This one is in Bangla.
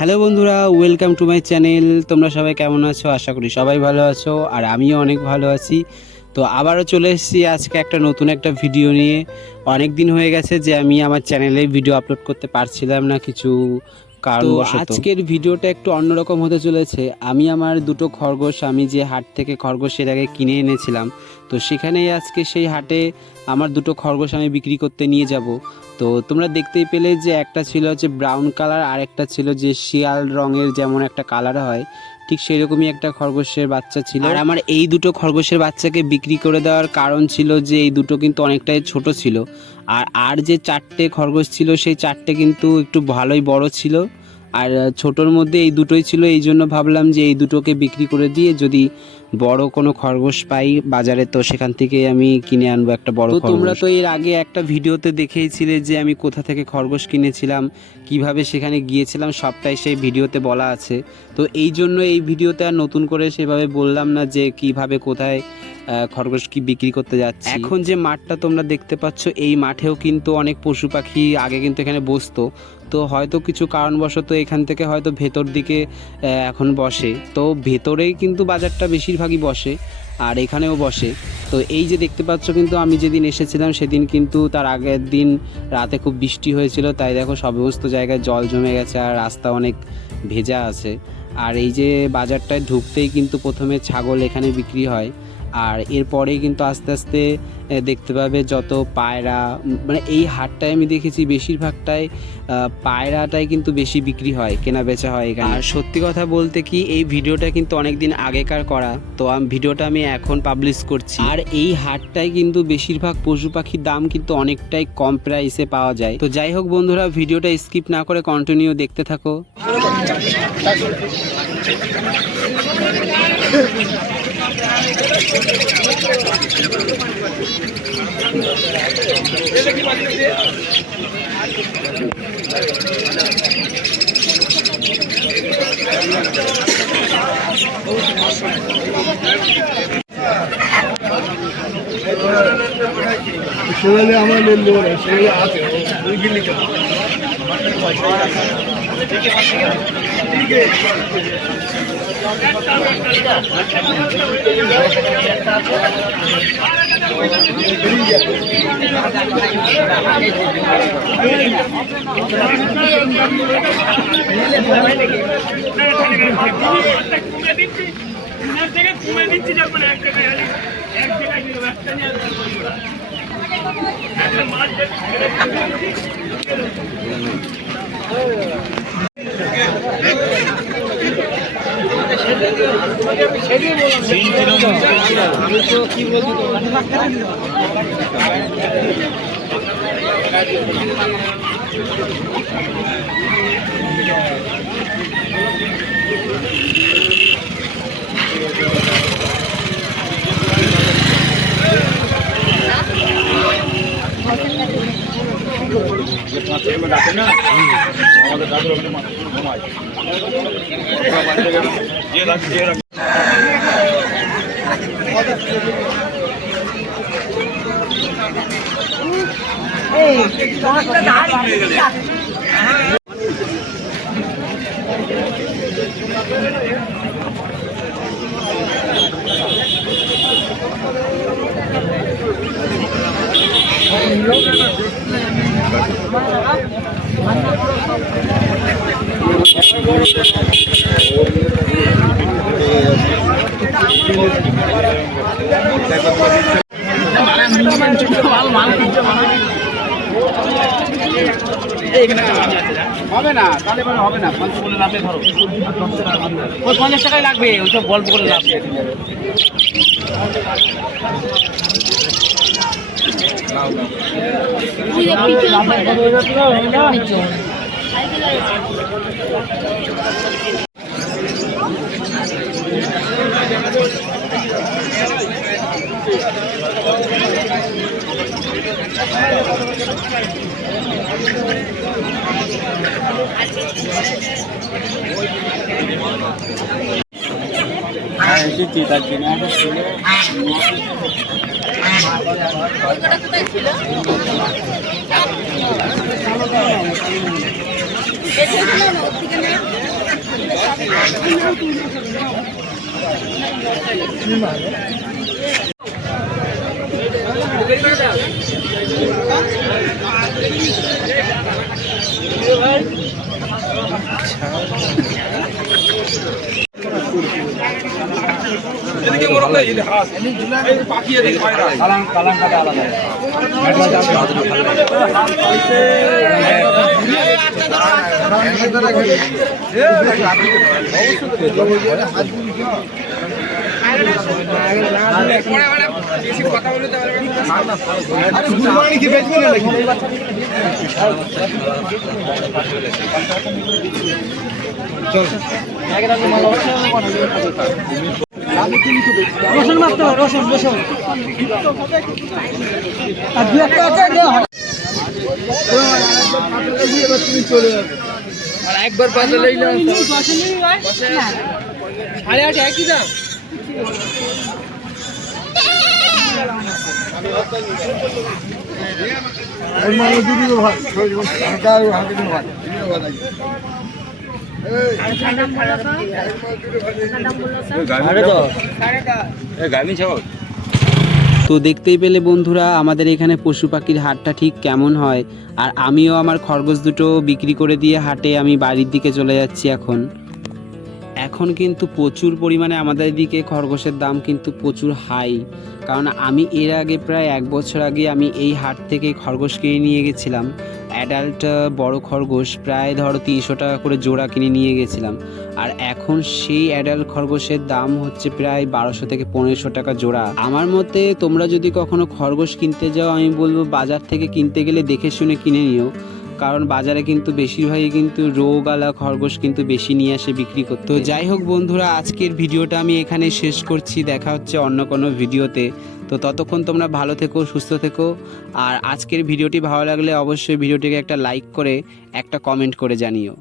হ্যালো বন্ধুরা, ওয়েলকাম টু মাই চ্যানেল। তোমরা সবাই কেমন আছো? আশা করি সবাই ভালো আছো, আর আমিও অনেক ভালো আছি। তো আবারও চলে এসেছি আজকে নতুন একটা ভিডিও নিয়ে। অনেক দিন হয়ে গেছে যে আমি আমার চ্যানেলে ভিডিও আপলোড করতে পারছিলাম না কিছু কারণবশত। আজকের ভিডিওটা একটু অন্যরকম হতে চলেছে। আমি আমার দুটো খরগোশ, আমি যে হাট থেকে খরগোশ এর আগে কিনে এনেছিলাম, তো সেখানেই আজকে সেই হাটে আমার দুটো খরগোশ আমি বিক্রি করতে নিয়ে যাব। তো তোমরা দেখতেই পেলে যে একটা ছিল হচ্ছে ব্রাউন কালার, আর একটা ছিল যে শিয়াল রঙের, যেমন একটা কালার হয় ঠিক সেরকমই একটা খরগোশের বাচ্চা ছিল। আর আমার এই দুটো খরগোশের বাচ্চাকে বিক্রি করে দেওয়ার কারণ ছিল যে এই দুটো কিন্তু অনেকটাই ছোট ছিল, আর যে চারটে খরগোশ ছিল সেই চারটে কিন্তু একটু ভালোই বড় ছিল, আর ছোটোর মধ্যে এই দুটোই ছিল। এই জন্য ভাবলাম যে এই দুটোকে বিক্রি করে দিয়ে যদি বড় কোনো খরগোশ পাই বাজারে, তো সেখান থেকে আমি কিনে আনবো একটা বড় খরগোশ। তোমরা তো এর আগে একটা ভিডিওতে দেখেইছিলে যে আমি কোথা থেকে খরগোশ কিনেছিলাম, কিভাবে সেখানে গিয়েছিলাম, সবটাই সেই ভিডিওতে বলা আছে। তো এই জন্য এই ভিডিওতে আর নতুন করে সেভাবে বললাম না যে কিভাবে কোথায় খরগোশ কি বিক্রি করতে যাচ্ছে। এখন যে মাঠটা তোমরা দেখতে পাচ্ছ, এই মাঠেও কিন্তু অনেক পশু পাখি আগে কিন্তু এখানে বসতো। তো হয়তো কিছু কারণবশত এখান থেকে হয়তো ভেতর দিকে এখন বসে, তো ভেতরেই কিন্তু বাজারটা বেশিরভাগই বসে, আর এখানেও বসে। তো এই যে দেখতে পাচ্ছ, কিন্তু আমি যেদিন এসেছিলাম সেদিন কিন্তু তার আগের দিন রাতে খুব বৃষ্টি হয়েছিল, তাই দেখো সমস্ত জায়গায় জল জমে গেছে আর রাস্তা অনেক ভেজা আছে। আর এই যে বাজারটায় ঢুকতেই কিন্তু প্রথমে ছাগল এখানে বিক্রি হয়, আর এরপরেই কিন্তু আস্তে আস্তে দেখতে পাবে যত পায়রা, মানে এই হাটটায় আমি দেখেছি বেশিরভাগটাই পায়রাটাই কিন্তু বেশি বিক্রি হয়, কেনা বেচা হয় এখানে। আর সত্যি কথা বলতে কি, এই ভিডিওটা কিন্তু অনেক দিন আগেকার করা, তো ভিডিওটা আমি এখন পাবলিশ করছি। আর এই হাটটায় কিন্তু বেশিরভাগ পশু পাখির দাম কিন্তু অনেকটাই কম প্রাইসে পাওয়া যায়। তো যাই হোক বন্ধুরা, ভিডিওটা স্কিপ না করে কন্টিনিউ দেখতে থাকো। সোনালি আমার লেন দেবো না, সোনালি আছে আমি তো কি বলছি হবে না, তাহলে হবে না। 50 করে লাভে ধরো, 50 টাকাই লাগবে, ওইসব গল্প করে লাভ নেই। রসুন মারতে হবে, রসুন রসুন আর দু একটা আছে আর একবার পাতা লইলাম সাড়ে আট একই দাম তো দেখতেই পেলে বন্ধুরা আমাদের এখানে পশু পাখির হাটটা ঠিক কেমন হয়। আর আমিও আমার খরগোশ দুটো বিক্রি করে দিয়ে হাটে আমি বাড়ির দিকে চলে যাচ্ছি। এখন কিন্তু প্রচুর পরিমাণে আমাদের এদিকে খরগোশের দাম কিন্তু প্রচুর হাই, কারণ আমি এর আগে প্রায় 1 বছর আগে আমি এই হাট থেকে খরগোশ কিনে নিয়ে গেছিলাম। অ্যাডাল্ট বড় খরগোশ প্রায় ধরো 300 টাকা করে জোড়া কিনে নিয়ে গেছিলাম। আর এখন সেই অ্যাডাল্ট খরগোশের দাম হচ্ছে প্রায় 1200 থেকে 1500 টাকা জোড়া। আমার মতে তোমরা যদি কখনো খরগোশ কিনতে যাও, আমি বলবো বাজার থেকে কিনতে গেলে দেখে শুনে কিনে নিও, কারণ বাজারে কিন্তু বেশিরভাগই কিন্তু রোগওয়ালা খরগোশ কিন্তু বেশি নিয়ে আসে বিক্রি করতে। তো যাই হোক বন্ধুরা, আজকের ভিডিওটা আমি এখানে শেষ করছি। দেখা হচ্ছে অন্য কোনো ভিডিওতে। তো ততক্ষণ তোমরা ভালো থেকো, সুস্থ থেকো। আর আজকের ভিডিওটি ভালো লাগলে অবশ্যই ভিডিওটিকে একটা লাইক করে একটা কমেন্ট করে জানিও।